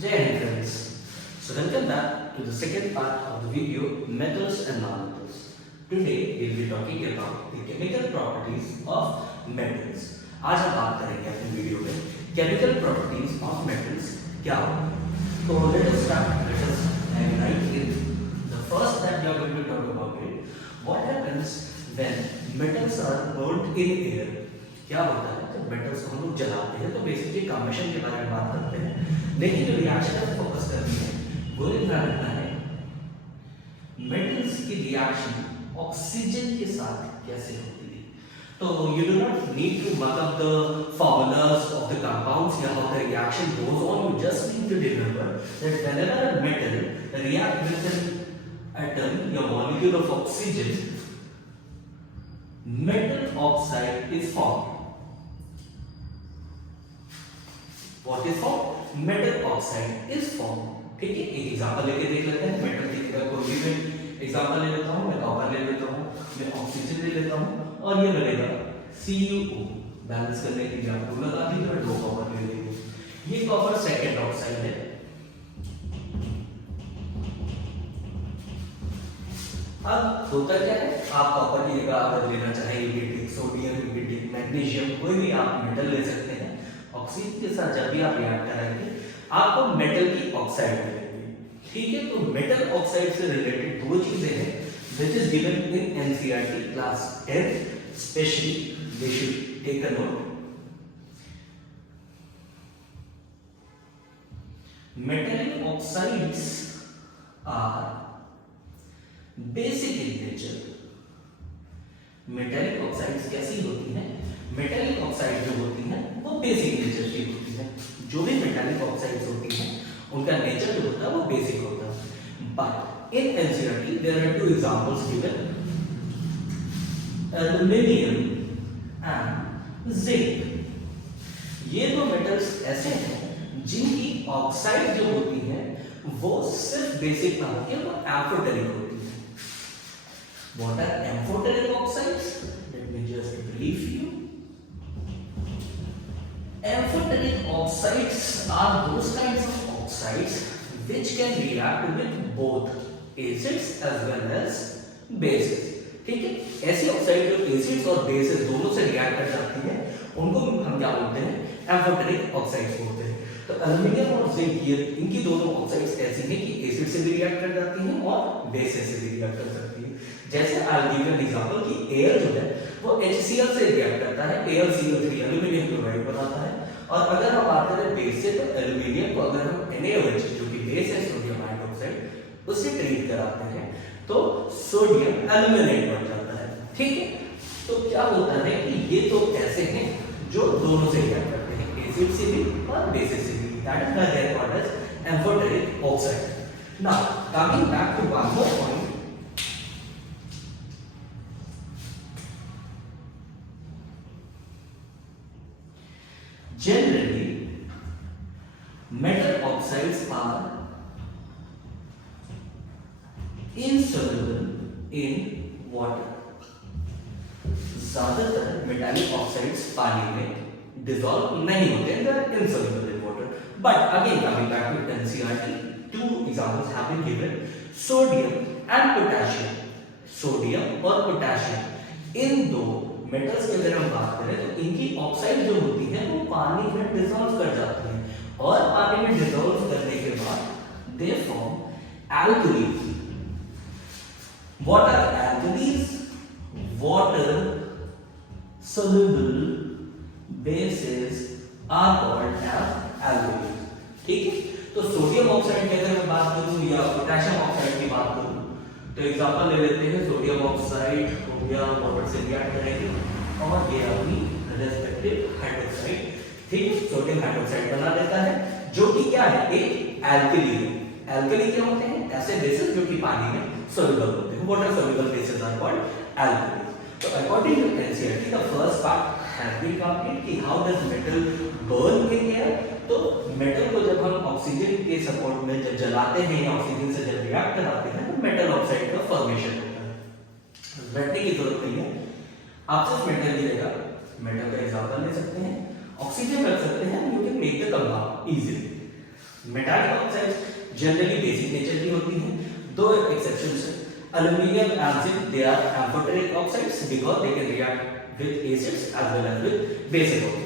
Jai Hind friends. So welcome back to the second part of the video, metals and non-metals. Today we will be talking about the chemical properties of metals. आज हम बात करेंगे अपने video में chemical properties of metals क्या होगा. So let us start. Let us dive right in. The first that we are going to talk about it. What happens when metals are burnt in air? क्या होता है जब metals को हम लोग जलाते हैं. तो बेसिकली कम्बशन के बारे में बात करते हैं, लेकिन जो रिएक्शन पर फोकस करनी है वो ये ध्यान रखना है मेटल्स की रिएक्शन ऑक्सीजन के साथ कैसे होती है. तो you do not need to mug up the formulas of the compounds या how the reaction goes on. You just need to remember that whenever a metal react with an atom या molecule of oxygen, metal oxide is formed. What is formed? Metal oxide is formed. ठीक है, एक example लेके देख लेते हैं. Metal की जगह कोई भी मैं एग्जांपल ले लेता हूं. मैं कॉपर ले लेता हूं, मैं ऑक्सीजन ले लेता हूं और ये मिलेगा CuO. बैलेंस करने के लिए आपको लगा दी तो दो कॉपर ले लेंगे. ये कॉपर सेकंड ऑक्साइड है. अब होता क्या है, आप कॉपर की जगह अगर लेना चाहें यूरेटिक, सोडियम, यूरेटिक, मैग्नीशियम, कोई भी आप मेटल ले सकते हैं. ऑक्सीजन के साथ जब भी आप रिएक्ट कराएंगे आपको मेटल की ऑक्साइड मिलेगी. ठीक है, तो मेटल ऑक्साइड से रिलेटेड दो चीजें हैं which is given in NCERT class 10. Specially they should take a note. Metallic oxides are basic in nature. Metallic oxides कैसी होती हैं? मेटेलिक ऑक्साइड जो होती हैं वो बेसिक नेचर की होती हैं. जो भी मेटेलिक ऑक्साइड्स होती हैं उनका नेचर जो होता है वो बेसिक होता है. But in NCERT there are two examples given, aluminium and zinc. ये दो मेटल्स ऐसे हैं जिनकी ऑक्साइड जो होती है वो सिर्फ बेसिक ना होती है, वो एम्फोटेरिक होती है. What are amphoteric oxides? Let me just brief you. Amphoteric oxides are those kinds of oxides which can react with both acids as well as bases. ठीक है, ऐसी ऑक्साइड जो एसिड्स और बेसेस दोनों से रिएक्ट कर जाती है उनको हम क्या बोलते हैं? एम्फोटेरिक ऑक्साइड्स बोलते हैं. तो एल्युमिनियम और जिंक ये इनकी दोनों ऑक्साइड्स ऐसी हैं कि एसिड से भी रिएक्ट कर जाती हैं और बेसेस से भी रिएक्ट कर सकती हैं. जैसे आई गिव एन एग्जांपल कि एयर जो है वो HCl से रिएक्ट करता है, AlCl3 एल्युमिनियम क्लोराइड बनाता है. और अगर हम बात करें बेस से तो एल्युमिनियम को अगर हम NaOH जो कि बेस है सोडियम हाइड्रोक्साइड, उससे ट्रीट कराते हैं तो सोडियम एल्युमिनेट बन जाता है. ठीक है, तो क्या होता है कि ये तो ऐसे हैं जो दोनों से रिएक्ट करते हैं, एसिड से भी और बेसिस से भी. That is why they are called as amphoteric oxide. Now coming back to one more point. Generally, metal oxides are insoluble in water. ज्यादातर मेटालिक ऑक्साइड्स पानी में डिसॉल्व नहीं होते, they are insoluble in water. But again, coming back to NCERT, two examples have been given: sodium and potassium. Sodium और potassium, इन दो metals की अगर हम बात करें तो इनकी ऑक्साइड जो होती है वो पानी में डिसॉल्व कर जाती है और पानी में डिसॉल्व करने के बाद they form alkalis. What are alkalis? Water soluble bases are called as alkalis. ठीक है, तो सोडियम ऑक्साइड की अगर मैं बात करूं या पोटेशियम ऑक्साइड की बात करूं तो एग्जांपल ले लेते हैं. सोडियम ऑक्साइड हो गया, वाटर से रिएक्ट करेंगे और ये अपनी रेस्पेक्टिव हाइड्रोक्साइड, ठीक है, सोडियम हाइड्रोक्साइड बना देता है जो कि क्या है? एक एल्कली है. एल्कली क्या होते हैं? ऐसे बेसेस जो कि पानी में सॉल्युबल होते हैं. Water soluble bases are called alkali. तो according to NCERT the first part has been complete कि how does metal burn in air. तो मेटल को जब हम ऑक्सीजन के सपोर्ट में जब जलाते हैं या ऑक्सीजन से जब रिएक्ट कराते हैं तो मेटल ऑक्साइड का फॉर्मेशन होता है. बैठने की जरूरत नहीं है, आप सिर्फ मेटल की जगह मेटल का एग्जांपल ले सकते हैं, ऑक्सीजन रख सकते हैं. You can make the compound easily. Metallic oxides generally basic nature की होती हैं, दो एक्सेप्शंस है, aluminium and zinc, they are amphoteric oxides because they can react with acids as well as with bases also.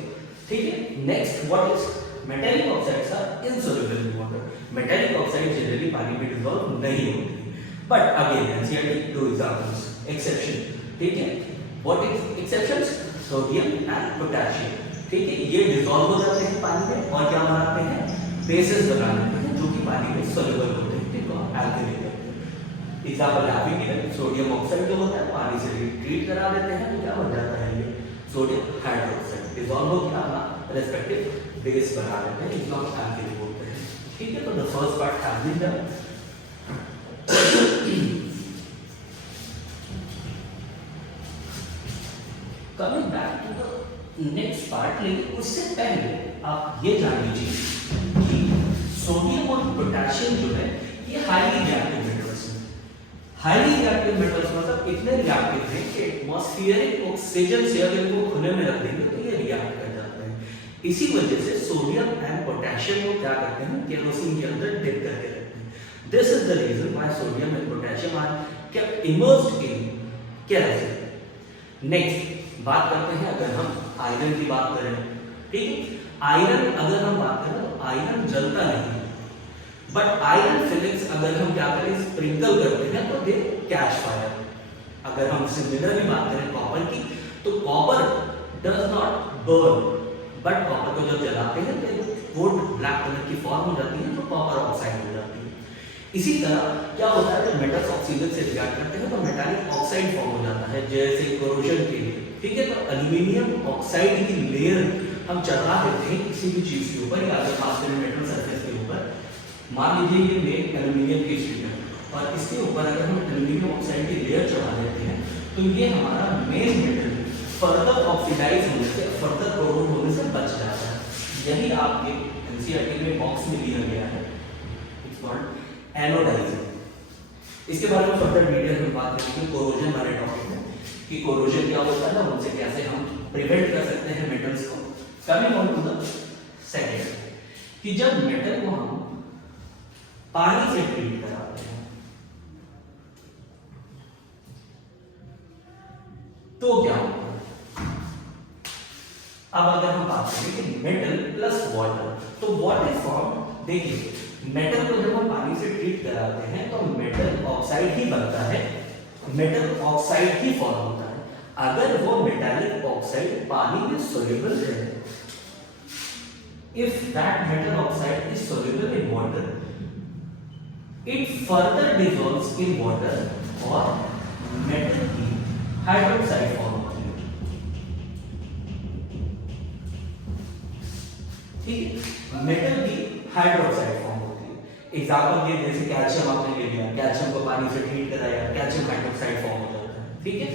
ठीक है, next what is metallic oxides are insoluble in water. Metallic oxides generally पानी में dissolve नहीं होते, but again NCERT two examples exception. ठीक है, what is exceptions? Sodium and potassium. ठीक है, ये dissolve हो जाते हैं पानी में और क्या बनाते हैं, bases बना लेते हैं जो कि पानी में soluble होते हैं, ठीक है, alkaline करते हैं। एग्जाम्पल आप भी सोडियम ऑक्साइड जो होता है पानी से ट्रीट करा देते हैं तो क्या बन जाता है, ये सोडियम हाइड्रोक्साइड डिसॉल्व होकर अपना रेस्पेक्टिव बेस बना लेते हैं, इसको हम एल्केन बोलते हैं। ठीक है, तो the first part has been done. Coming back to the next part, लेकिन उससे पहले आप ये जान लीजिए कि सोडियम और पोटेशियम जो है ये हाईली रिएक्टिव मेटल्स हैं। हाईली रिएक्टिव मेटल्स मतलब इतने रिएक्टिव हैं कि एटमॉस्फेरिक ऑक्सीजन से अगर इनको खुले में रख देंगे तो ये रिएक्ट कर जाते हैं। इसी वजह से सोडियम एंड पोटेशियम को क्या करते हैं, केरोसिन के अंदर डिप करके रखते हैं। This is the reason why sodium and potassium are kept immersed in kerosene. Next बात करते हैं, अगर हम आयरन की बात करें, ठीक है, आयरन अगर हम बात करें तो आयरन जलता नहीं, बट आयरन फिलिंग्स अगर हम क्या करें, स्प्रिंकल करते हैं तो दे कैच फायर। अगर हम सिमिलरली बात करें कॉपर की, तो copper does not burn, but copper को जब जलाते हैं तो वुड ब्लैक कलर की फॉर्म हो जाती है, तो कॉपर ऑक्साइड हो जाती है। इसी तरह क्या होता है, जब मेटल्स ऑक्सीजन से रिएक्ट करते हैं तो मेटालिक ऑक्साइड फॉर्म हो जाता है, जैसे कोरोजन के लिए। ठीक है, तो एल्यूमिनियम ऑक्साइड की लेयर हम चढ़ा देते हैं किसी भी चीज के ऊपर, या अगर बात करें मेटल सरफेस के ऊपर, मान लीजिए ये मेन एल्यूमिनियम की शीट है और इसके ऊपर अगर हम एल्यूमिनियम ऑक्साइड की लेयर चढ़ा देते हैं तो ये हमारा मेन मेटल फर्दर ऑक्सीडाइज होने से, फर्दर कोरोड होने से बच जाता है। यही आपके एनसीईआरटी में बॉक्स में दिया गया है, इट्स कॉल्ड एनोडाइजिंग। इसके बारे में फर्दर डिटेल में बात करेंगे, कोरोजन वाले टॉपिक में कि कोरोजन क्या होता है, उनसे कैसे हम प्रिवेंट कर सकते हैं मेटल्स को। Coming on to the second, कि जब मेटल को हम पानी से ट्रीट कराते हैं तो क्या होगा। अब अगर हम बात करें कि मेटल प्लस वाटर, तो व्हाट इज फॉर्म, देखिए मेटल को जब हम पानी से ट्रीट कराते हैं तो मेटल ऑक्साइड ही बनता है, मेटल ऑक्साइड ही फॉर्म होता है। अगर वो मेटालिक ऑक्साइड पानी में सोल्यूबल है, if that metal oxide is soluble in water, it further dissolves in water और metal की हाइड्रोक्साइड फॉर्म होती है। ठीक है, मेटल की हाइड्रोक्साइड फॉर्म होती है। एग्जांपल ये, जैसे कैल्शियम आपने ले लिया, कैल्शियम को पानी से ट्रीट कराया, कैल्शियम हाइड्रोक्साइड फॉर्म हो जाता है। ठीक है,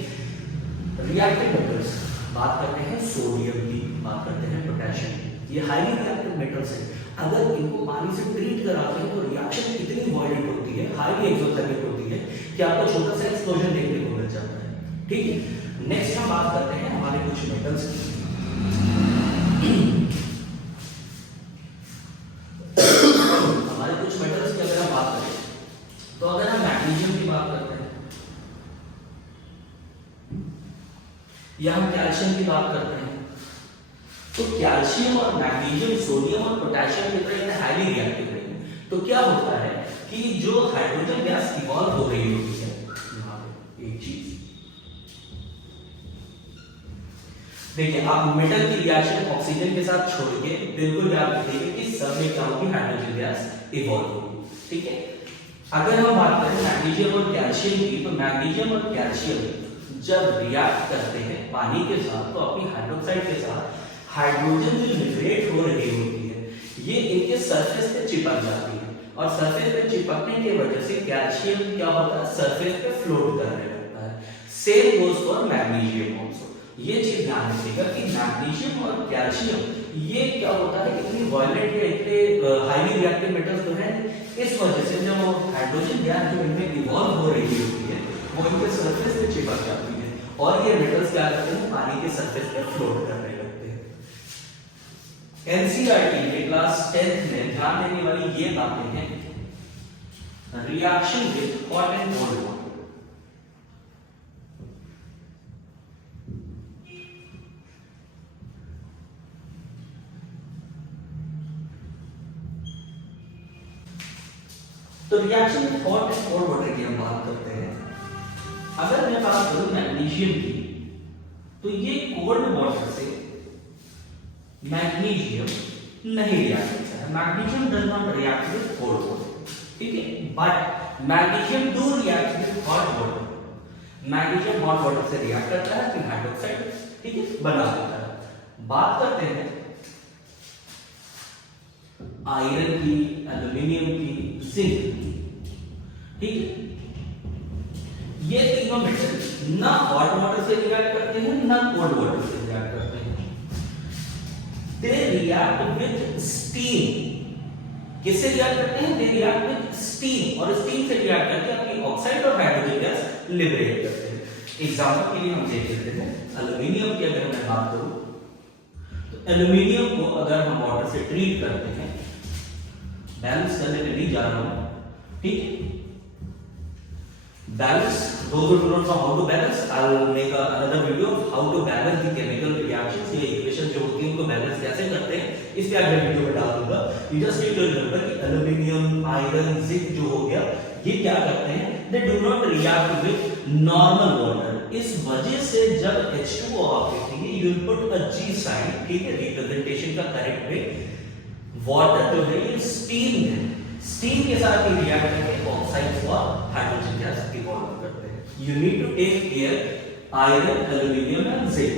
रिएक्टिव मेटल्स बात करते हैं, सोडियम की बात करते हैं, पोटेशियम, ये हाईली रिएक्टिव मेटल्स हैं। अगर इनको पानी से ट्रीट कराते हैं तो रिएक्शन इतनी वायलेंट होती है, हाईली एक्सोथर्मिक होती है कि आपको छोटा सा एक्सप्लोजन देखने को मिल जाता है। ठीक है, नेक्स्ट हम बात करते हैं हमारे कुछ मेटल्स की। हमारे कुछ मेटल्स की अगर हम बात करें तो अगर हम मैग्नीशियम की बात करते हैं या हम कैल्शियम की बात करते हैं, तो कैल्शियम और मैग्नीशियम, सोडियम और पोटेशियम की तरह इतने हाईली रिएक्टिव नहीं है। तो क्या होता है कि जो हाइड्रोजन गैस इवॉल्व हो रही होती है, यहाँ पे एक चीज देखिए, आप मेटल की रिएक्शन ऑक्सीजन के साथ छोड़ के बिल्कुल याद रखिए कि सब में क्या होगी, हाइड्रोजन गैस इवॉल्व होगी। ठीक है, अगर हम बात करें मैग्नीशियम और कैल्शियम की, तो मैग्नीशियम और कैल्शियम जब रिएक्ट करते हैं पानी के साथ तो अपनी हाइड्रोक्साइड के साथ हाइड्रोजन जो लिबरेट हो रही होती है, ये इनके सरफेस पे चिपक जाती है और सरफेस पे चिपकने की वजह से कैल्शियम क्या होता है, सरफेस पे फ्लोट करने लगता है। Same goes for magnesium also. ये चीज ध्यान रखिएगा कि मैग्नीशियम और कैल्शियम ये क्या होता है, इतनी वायलेंट या इतने हाईली रिएक्टिव मेटल्स तो हैं, इस वजह से जब हाइड्रोजन गैस जो इनमें इवॉल्व हो रही होती है वो इनके सरफेस पे चिपक जाती है और ये मेटल्स क्या करते हैं, पानी के सरफेस पे फ्लोट करने लगते हैं। एनसीईआरटी में क्लास 10th में ध्यान देने वाली ये बातें हैं, reaction with hot and cold water. तो reaction with hot and cold water की हम बात करते हैं। अगर मैं बात करूं मैग्नीशियम की, तो ये कोल्ड वाटर से मैग्नीशियम नहीं रिएक्ट करता है। Magnesium does not react with cold water, ठीक है, but magnesium do react with hot water. Magnesium hot water से रिएक्ट करता है, फिर हाइड्रोक्साइड, ठीक है, बना देता है। बात करते हैं आयरन की, एल्यूमिनियम की, जिंक की, ठीक है। ये तीनों मेटल ना हॉट वाटर से रिएक्ट करते हैं ना कोल्ड वाटर से रिएक्ट करते हैं। They react with steam। किससे रिएक्ट करते हैं? They react with steam, और स्टीम से रिएक्ट करके अपनी ऑक्साइड और हाइड्रोजन गैस लिबरेट करते हैं। एग्जांपल के लिए हम देख लेते हैं एल्यूमिनियम की। अगर मैं बात करूं तो एल्यूमिनियम को अगर हम वाटर से ट्रीट करते हैं, बैलेंस करने में नहीं जा रहा हूं, ठीक है, balance, those who do not know how to balance, I will make another video of how to balance the chemical reactions। ये इक्वेशन जो होती है उनको बैलेंस कैसे करते हैं, इस पे आगे वीडियो में डाल दूंगा। You just need to remember कि एल्यूमिनियम, आयरन, जिंक जो हो गया, ये क्या करते हैं, they do not react with normal water। इस वजह से जब H2O आप देखेंगे, you will put a G sign, ठीक है, रिप्रेजेंटेशन का करेक्ट वे। वाटर जो है ये स्टीम है, स्टीम के साथ ही रिएक्ट करके ऑक्साइड्स और हाइड्रोजन गैस इवॉल्व करते हैं। You need to take care iron, aluminium and zinc.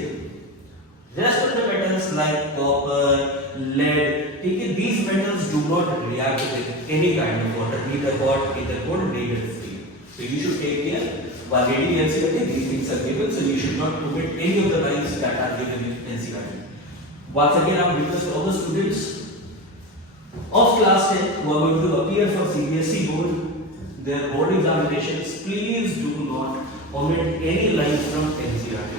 Rest of the metals like copper, lead, ठीक है, these metals do not react with any kind of water, neither hot, neither cold, neither steam। So you should take care while reading NCERT, these things are given, so you should not omit any of the lines that are given in NCERT। Once again, I request all the students of class 10 who are going to appear for CBSE board, their board examinations, please do not omit any lines from NCERT।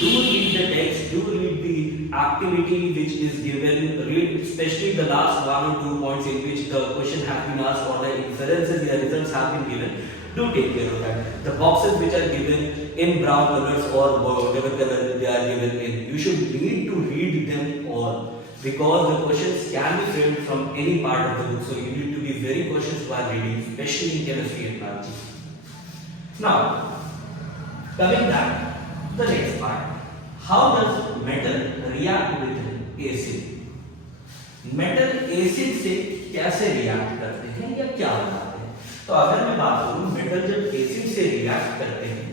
Do read the text, do read the activity which is given, read especially the last 1 or 2 points in which the question has been asked or the inferences, the results have been given. Do take care of that. The boxes which are given in brown colors or whatever color they are given in, you should need to read them all, because the questions can be framed from any part of the book, so you need to be very cautious while reading, especially in chemistry and biology. Now, coming back to the next part, how does metal react with acid? Metal acid से कैसे react करते हैं या क्या बनाते हैं? तो अगर मैं बात करूं, मेटल जब एसिड से रिएक्ट करते हैं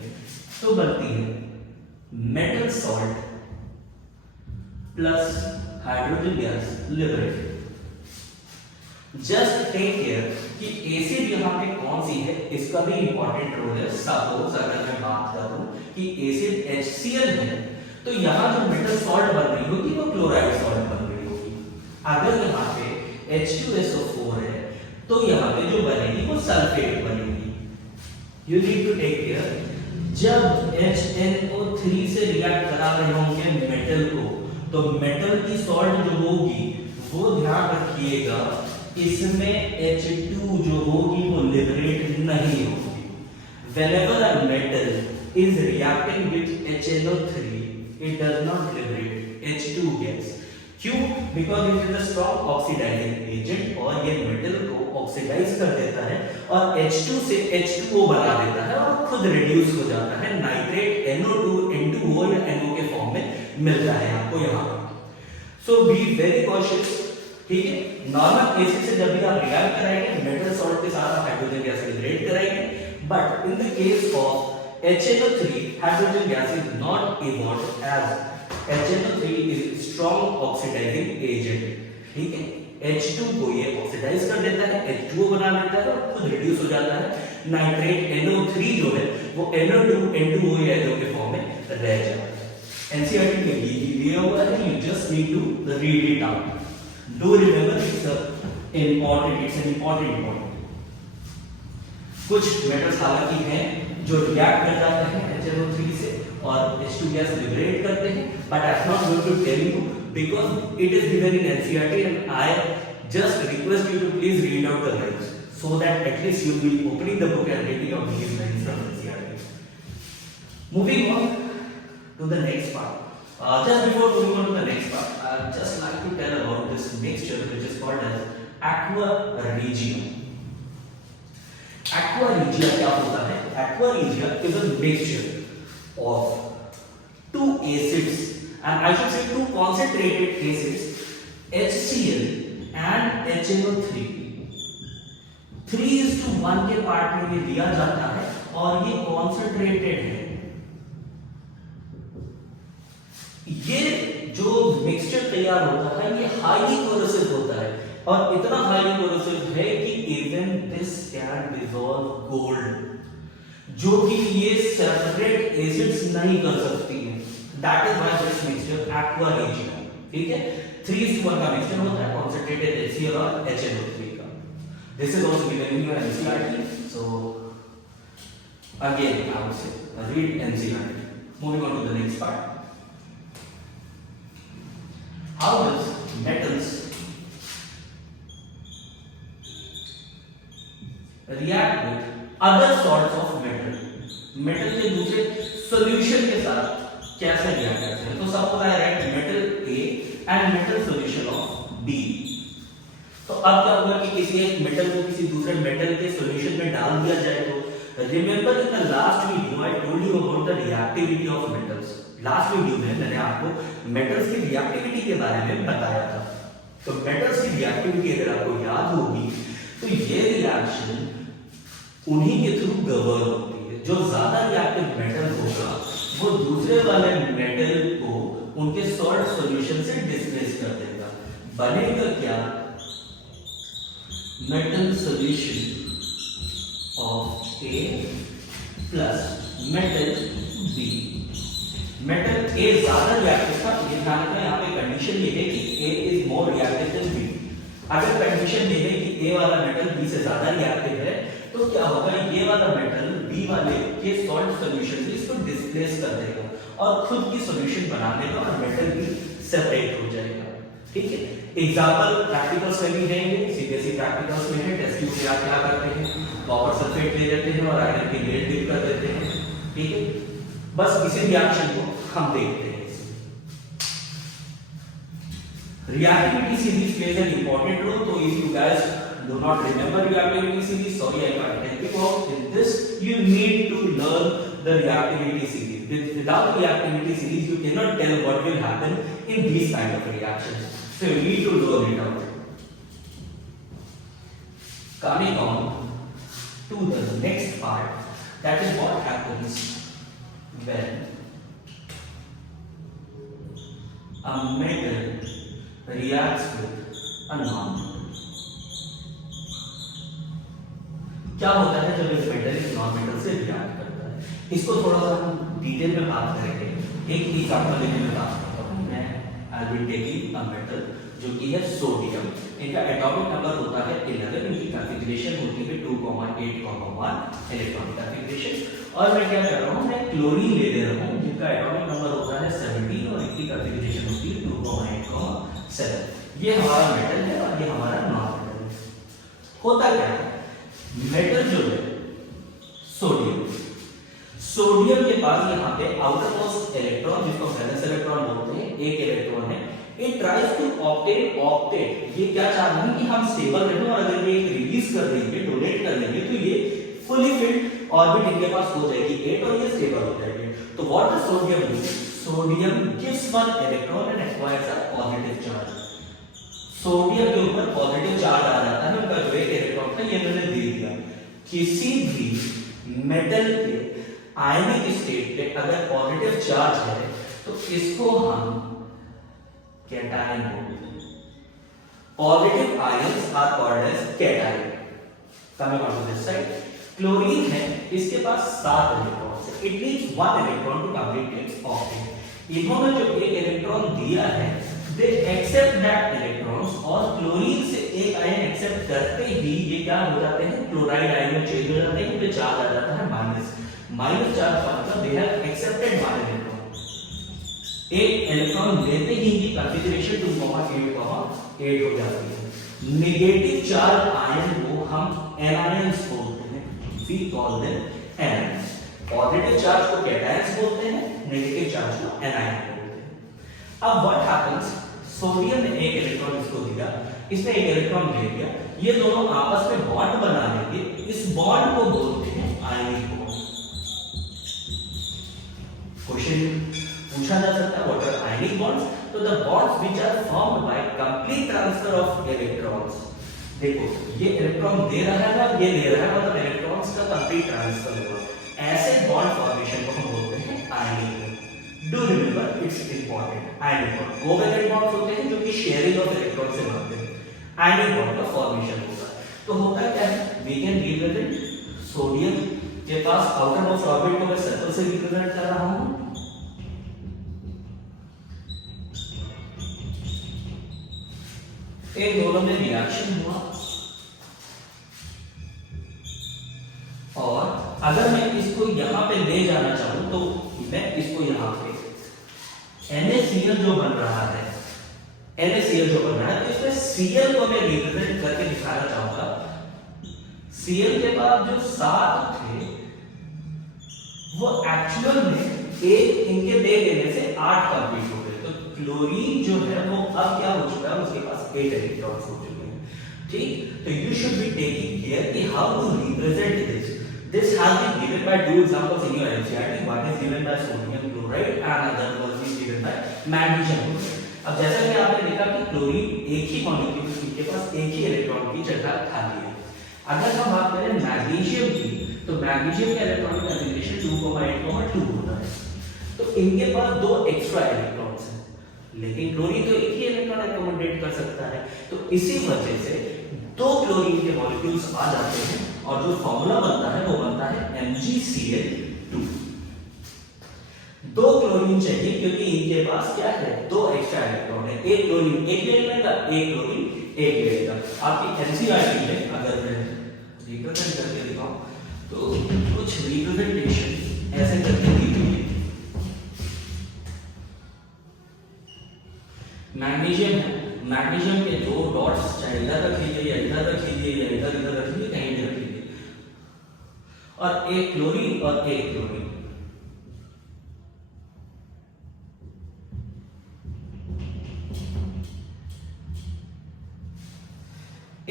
तो बनती है metal salt plus hydrogen gas liberated. Just take care कि एसिड यहां पे कौन सी है, इसका भी इंपॉर्टेंट रोल है। सपोज अगर मैं बात करूं कि एसिड HCl है, तो यहां जो मेटल सॉल्ट बन रही होगी वो क्लोराइड सॉल्ट बन रही होगी। अगर यहां पे H2SO4 है, तो यहां पे जो बनेगी वो सल्फेट बनेगी। You need to take care, जब HNO3 से रिएक्ट करा रहे होंगे मेटल को, तो मेटल की सॉल्ट जो होगी वो ध्यान रखिएगा इसमें H2 जो होगी वो लिबरेट नहीं होगी। Whenever a metal is reacting with HNO3, it does not liberate H2 gas। क्यों? Because it is a strong oxidizing agent और ये मेटल को ऑक्सीडाइज कर देता है और H2 से H2O बना देता है और खुद रिड्यूस हो जाता है। नाइट्रेट NO2 N2O या NO के फॉर्म में मिलता है आपको यहाँ पर। सो बी वेरी कॉशियस, ठीक है। नॉर्मल एसिड से जब भी आप रिएक्ट कराएंगे मेटल सॉल्ट के साथ आप हाइड्रोजन गैस लिबरेट कराएंगे, but in the case of HNO3 hydrogen gas is not evolved as HNO3 is strong oxidizing agent, ठीक है। H2 को ये ऑक्सीडाइज कर देता है, H2O बना देता है और खुद रिड्यूस हो जाता है। नाइट्रेट NO3 जो है वो NO2 N2O या NO के फॉर्म में रह जाता है। NCERT में दिया हुआ है, you just need to read it out. Do remember it's an important point. कुछ मेटल्स हालांकि हैं जो रिएक्ट कर जाते हैं HNO3 से और H2 गैस लिबरेट करते हैं, but I am not going to tell you because it is given in NCERT and I just request you to please read out the lines so that at least you will be opening the book and reading out these lines from NCERT. Moving on to the next part. Just before moving on to the next part, I'd just like to tell about this mixture which is called as aqua regia. Aqua regia क्या होता है? Aqua regia is a mixture of two acids, and I should say two concentrated acids, HCl and HNO3. 3:1 के part में ये लिया जाता है और ये कॉन्सेंट्रेटेड है। ये जो मिक्सचर तैयार होता है ये हाईली कोरोसिव होता है और इतना हाईली कोरोसिव है कि even this can dissolve gold, जो कि ये सेपरेट एसिड्स नहीं कर सकती है। That is why this mixture aqua regia, ठीक है। 3:1 का मिक्सचर होता है कॉन्सेंट्रेटेड HCl और HNO3 का। This is also given in your NCERT, so again I would say read NCERT। Moving on to the next part. How does metals react with other sorts of metal? Metal के दूसरे solution के साथ कैसे react करते हैं? तो suppose I right metal A and metal solution of B। तो अब क्या होगा कि किसी एक मेटल को किसी दूसरे मेटल के सॉल्यूशन में डाल दिया जाए तो remember in the last video I told you about the reactivity of metals. Last video में मैंने आपको मेटल्स की रिएक्टिविटी के बारे में बताया था। तो मेटल्स की रिएक्टिविटी अगर आपको याद होगी तो ये रिएक्शन उन्हीं के थ्रू गवर्न होती है। जो ज्यादा रिएक्टिव मेटल होगा वो दूसरे वाले मेटल को उनके सॉल्ट सॉल्यूशन से डिस्प्लेस कर देगा। बनेगा क्या? Metal solution of A plus metal B। Metal A ज्यादा रिएक्टिव था, ये ध्यान रखना यहाँ पे कंडीशन ये है कि A is more reactive than B। अगर कंडीशन ये है कि A वाला मेटल B से ज्यादा रिएक्टिव है तो क्या होगा, ये वाला मेटल B वाले के सॉल्ट सॉल्यूशन से इसको डिस्प्लेस कर देगा और खुद की सॉल्यूशन बना लेगा और मेटल भी सेपरेट हो जाएगा, ठीक है। एग्जांपल प्रैक्टिकल्स में भी है, ये सीबीएसई प्रैक्टिकल्स में है। टेस्ट ट्यूब में आप क्या करते हैं, कॉपर सल्फेट ले लेते हैं और आयरन की लेड डिप कर देते हैं, ठीक है। बस इसी रिएक्शन को हम देखते हैं। Reactivity series plays an important role. So if you guys do not remember reactivity series, sorry I can't help you out. In this you need to learn the reactivity series. Without reactivity series you cannot tell what will happen in these kind of reactions. So you need to learn it out. Coming on to the next part, that is what happens when a metal reacts with a non-metal. क्या होता है जब एक metal एक non metal से react करता है? इसको थोड़ा सा हम डिटेल में बात करेंगे। एक एग्जांपल लेके मैं बात करता हूँ। मैं I will taking a metal जो कि है सोडियम। इनका एटॉमिक नंबर होता है 11, इनकी कॉन्फ़िगरेशन होती है 2,8,1 इलेक्ट्रॉनिक कॉन्फ़िगरेशन। और मैं क्या कर रहा हूँ, मैं क्लोरीन ले ले रहा हूँ जिनका एटॉमिक नंबर होता है 17 और इनकी कॉन्फ़िगरेशन होती है 2,8,7। ये हमारा मेटल है और ये हमारा नॉन मेटल है। होता क्या है, मेटल जो है सोडियम के पास यहाँ पे आउटर मोस्ट इलेक्ट्रॉन जिसको वैलेंस इलेक्ट्रॉन बोलते हैं, एक इलेक्ट्रॉन है। It tries to obtain octet. ये क्या चाह रहे हैं कि हम स्टेबल रहें और अगर ये रिलीज कर देंगे, डोनेट कर देंगे तो ये फुली फिल्ड ऑर्बिट इनके पास हो जाएगी 8 और ये स्टेबल हो जाएगी। तो what does sodium do? Sodium gives one electron and acquires a positive charge. Sodium के ऊपर पॉजिटिव चार्ज आ जाता है, उनका जो एक इलेक्ट्रॉन था ये मैंने दे दिया। किसी भी मेटल के आयनिक स्टेट पे अगर पॉजिटिव चार्ज है तो इसको हम कैटायन बोलते हैं। Positive ions are called as cation. Coming on to this side, chlorine है, इसके पास 7 इलेक्ट्रॉन्स है। It needs 1 electron to complete its octet. इन्होंने जो एक इलेक्ट्रॉन दिया है, दे एक्सेप्ट दैट इलेक्ट्रॉन्स और क्लोरीन से एक आयन एक्सेप्ट करते ही ये क्या हो जाते हैं, क्लोराइड आयन में चेंज हो जाते हैं, क्योंकि चार्ज आ जाता है माइनस चार्ज का मतलब दे हैव एक्सेप्टेड 1 इलेक्ट्रॉन। एक इलेक्ट्रॉन लेते ही इनकी कंफिगरेशन 2,8,8 हो जाती है। नेगेटिव चार्ज आयन को हम एनायंस बोलते हैं, we call them anions. Positive charge को कैटायंस बोलते हैं, नेगेटिव चार्ज को एनायन बोलते हैं। अब व्हाट हैपेंस, सोडियम ने एक इलेक्ट्रॉन इसको दिया, इसने एक इलेक्ट्रॉन ले लिया, ये दोनों आपस में बॉन्ड बना लेंगे, इस बॉन्ड को बोलते हैं आयनिक बॉन्ड। क्वेश्चन पूछा जा सकता है व्हाट आर आयनिक बॉन्ड्स? तो the bonds which are formed by complete transfer of electrons. देखो ये इलेक्ट्रॉन दे रहा है और ये ले रहा है, मतलब इलेक्ट्रॉन्स का कंप्लीट ट्रांसफर हुआ, ऐसे बॉन्ड फॉर्मेशन को हम बोलते हैं ionic bond. Do remember it's important. Ionic bond covalent bonds होते हैं जो कि शेयरिंग ऑफ इलेक्ट्रॉन से बनते हैं, आयनिक बॉन्ड का फॉर्मेशन होता है। तो होता क्या है, वी कैन रिप्रेजेंट सोडियम के पास आउटर मोस्ट ऑर्बिट को मैं सर्कल से रिप्रेजेंट कर रहा हूं, इन दोनों में रिएक्शन हुआ, और अगर मैं इसको यहां पे ले जाना चाहूं तो मैं इसको यहां पे NaCl जो बन रहा है, NaCl जो बन रहा है, तो इसमें Cl को मैं रिप्रेजेंट करके दिखाना चाहूंगा। Cl के बाद जो 7 थे वो एक्चुअल में एक इनके दे देने से 8 कंप्लीट हो गए। तो क्लोरीन जो है वो अब क्या हो चुका है, उसके पास 8 इलेक्ट्रॉन्स हो चुके हैं। ठीक, तो you should be taking care कि how to represent this. This has been given by two examples in your NCERT. One is given by sodium chloride and another was given by magnesium chloride. अब जैसा कि आपने देखा कि chlorine एक ही molecule के पास एक ही इलेक्ट्रॉन की जगह खाली है। अगर हम बात करें मैग्नीशियम की, तो मैग्नीशियम का इलेक्ट्रॉनिक कंफिगरेशन 2,8,2 होता है। तो इनके पास 2 एक्स्ट्रा इलेक्ट्रॉन्स हैं, लेकिन क्लोरीन तो एक ही इलेक्ट्रॉन अकोमोडेट कर सकता है। तो इसी वजह से 2 क्लोरीन के मॉलिक्यूल्स आ जाते हैं और जो फॉर्मूला बनता है वो बनता है MgCl2। 2 क्लोरीन चाहिए क्योंकि इनके पास क्या है, 2 एक्स्ट्रा इलेक्ट्रॉन है। एक क्लोरीन एक ले लेगा, एक क्लोरीन एक ले लेगा। आपकी एनसीईआरटी में अगर मैं रिप्रेजेंट करके दिखाऊं तो कुछ रिप्रेजेंटेशन ऐसे करके दी हुई है। मैग्नीशियम है, मैग्नीशियम के 2 डॉट्स चाहे इधर रख लीजिए या इधर रख लीजिए या इधर इधर रख लीजिए, कहीं भी रख लीजिए, और एक क्लोरीन और एक क्लोरीन।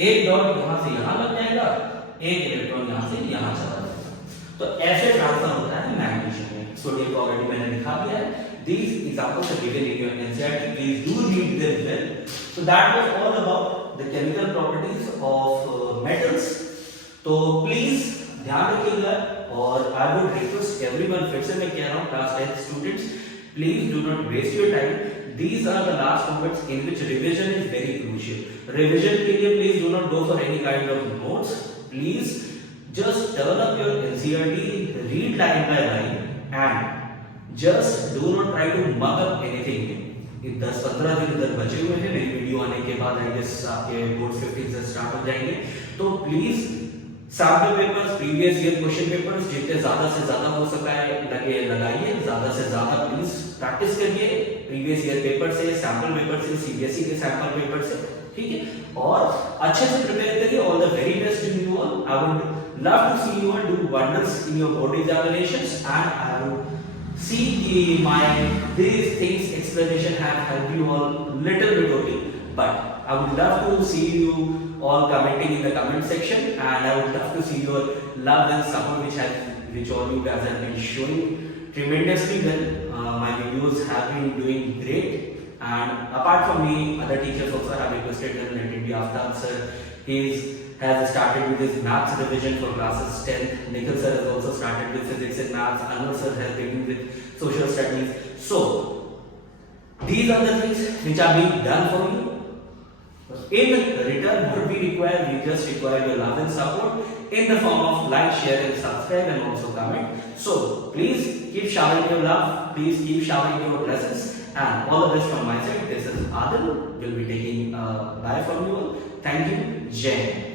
एक डॉट यहां से यहां लग जाएगा, एक इलेक्ट्रॉन यहां से यहां चला जाएगा। तो ऐसे ट्रांसफर होता है मैग्नीशियम में। सोडियम को ऑलरेडी मैंने दिखा दिया है। These examples are given in your NCERT. Please do read them well. So that was all about the chemical properties of metals. तो please ध्यान रखिएगा, और I would request everyone, फिर से मैं कह रहा हूँ class 10 students, please do not waste your time. These are the last moments in which revision is very crucial. Revision के लिए please do not go for any kind of notes. Please just turn up your NCERT, read line by line, and just do not try to mug up anything. 10-15 दिन इधर बचे हुए हैं, मेरी video आने के बाद आई गेस आपके बोर्ड 15 से स्टार्ट हो जाएंगे। तो please sample papers, previous year question papers जितने ज्यादा से ज्यादा हो सका है लगाइए, ज्यादा से ज्यादा प्लीज प्रैक्टिस करिए प्रीवियस ईयर पेपर से, सैंपल पेपर से, सीबीएसई के सैंपल पेपर से, ठीक है, और अच्छे से प्रिपेयर करिए। All the very best to you all. I would love to see you all do wonders in your board examinations, and I would see my these things explanation have helped you all little bit only, but I would love to see you all commenting in the comment section, and I would love to see your love and support which all you guys have been showing tremendously well. My videos have been doing great, and apart from me other teachers also have requested them. Let it be Aftab sir, he has started with his maths revision for classes 10. Nikhil sir has also started with physics and maths. Anur sir has begun with social studies. So these are the things which are being done for you. In return, what we require, we just require your love and support in the form of like, share and subscribe, and also comment. So please keep showering your love, please keep showering your blessings, and all the best from my side. This is Adil, will be taking bye from you all. Thank you. Jai Hind.